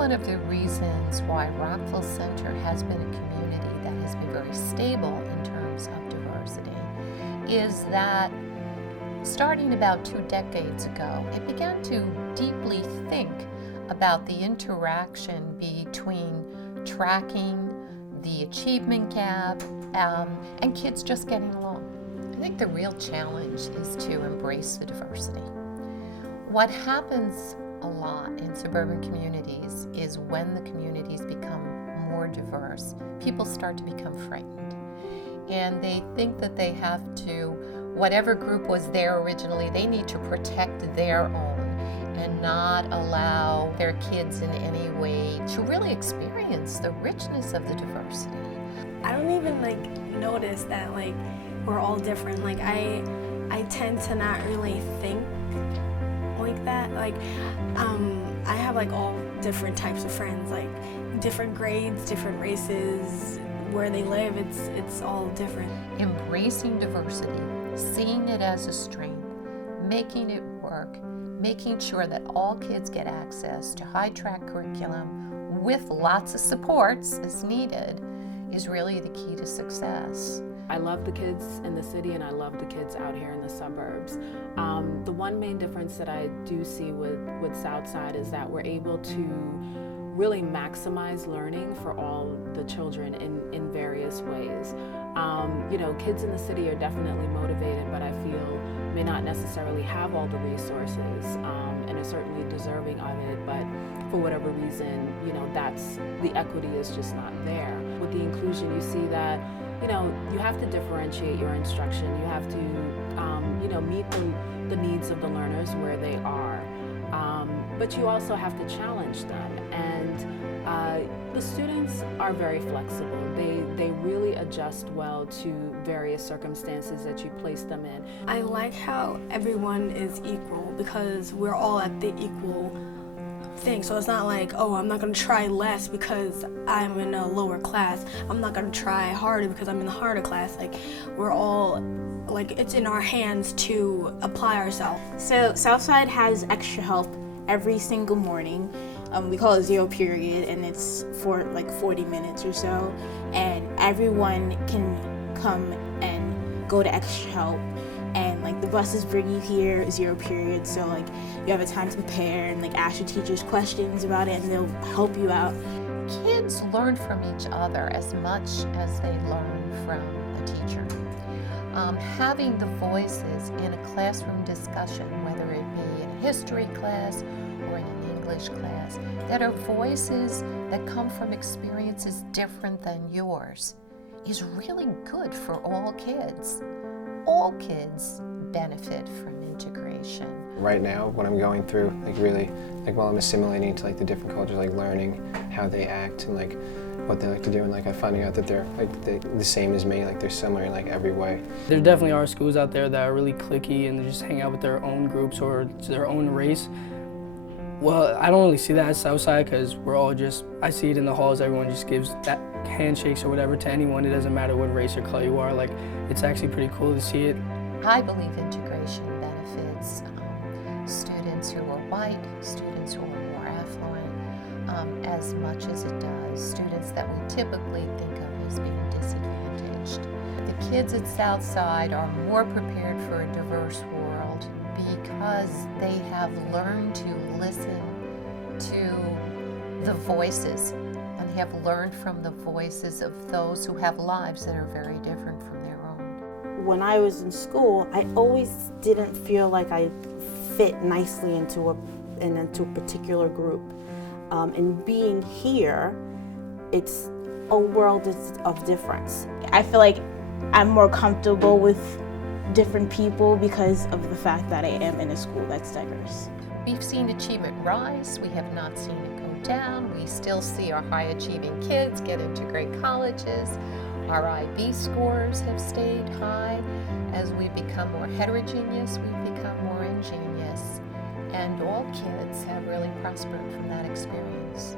one of the reasons why Rockville Center has been a community that has been very stable in terms of diversity is that starting about 2 decades ago, it began to deeply think about the interaction between tracking the achievement gap and kids just getting along. I think the real challenge is to embrace the diversity. What happens a lot in suburban communities is when the communities become more diverse, people start to become frightened. And they think that they have to, whatever group was there originally, they need to protect their own and not allow their kids in any way to really experience the richness of the diversity. I don't even notice that we're all different. I tend to not really think like that. I have all different types of friends, different grades, different races, where they live, it's all different. Embracing diversity, seeing it as a strength, making it work, making sure that all kids get access to high-track curriculum with lots of supports as needed is really the key to success. I love the kids in the city and I love the kids out here in the suburbs. The one main difference that I do see with Southside is that we're able to really maximize learning for all the children in various ways. Kids in the city are definitely motivated, but I feel may not necessarily have all the resources and are certainly deserving of it, but for whatever reason, that's the equity is just not there. With the inclusion, you see that you have to differentiate your instruction. You have to meet the needs of the learners where they are. But you also have to challenge them. And the students are very flexible. They really adjust well to various circumstances that you place them in. I like how everyone is equal because we're all at the equal thing. So it's not oh, I'm not going to try less because I'm in a lower class. I'm not going to try harder because I'm in the harder class. We're all it's in our hands to apply ourselves. So Southside has extra help every single morning. We call it zero period, and it's for 40 minutes or so. And everyone can come and go to extra help. And the buses bring you here, zero period, so you have a time to prepare and ask your teachers questions about it, and they'll help you out. Kids learn from each other as much as they learn from a teacher. Having the voices in a classroom discussion, whether it be in a history class or in an English class, that are voices that come from experiences different than yours, is really good for all kids. All kids benefit from integration. Right now, what I'm going through, really, while I'm assimilating to the different cultures, learning how they act and what they like to do, and I'm finding out that they're the same as me, they're similar in every way. There definitely are schools out there that are really cliquey and they just hang out with their own groups or their own race. Well, I don't really see that at Southside because we're all I see it in the halls, everyone just gives that handshakes or whatever to anyone. It doesn't matter what race or color you are. It's actually pretty cool to see it. I believe integration benefits students who are white, students who are more affluent, as much as it does students that we typically think of as being disadvantaged. The kids at Southside are more prepared for a diverse world because they have learned to listen to the voices, and they have learned from the voices of those who have lives that are very different from their own. When I was in school, I always didn't feel like I fit nicely into a particular group. And being here, it's a world of difference. I feel like I'm more comfortable with different people because of the fact that I am in a school that's diverse. We've seen achievement rise, we have not seen it go down. We still see our high-achieving kids get into great colleges. Our IB scores have stayed high. As we become more heterogeneous, we've become more ingenious. And all kids have really prospered from that experience.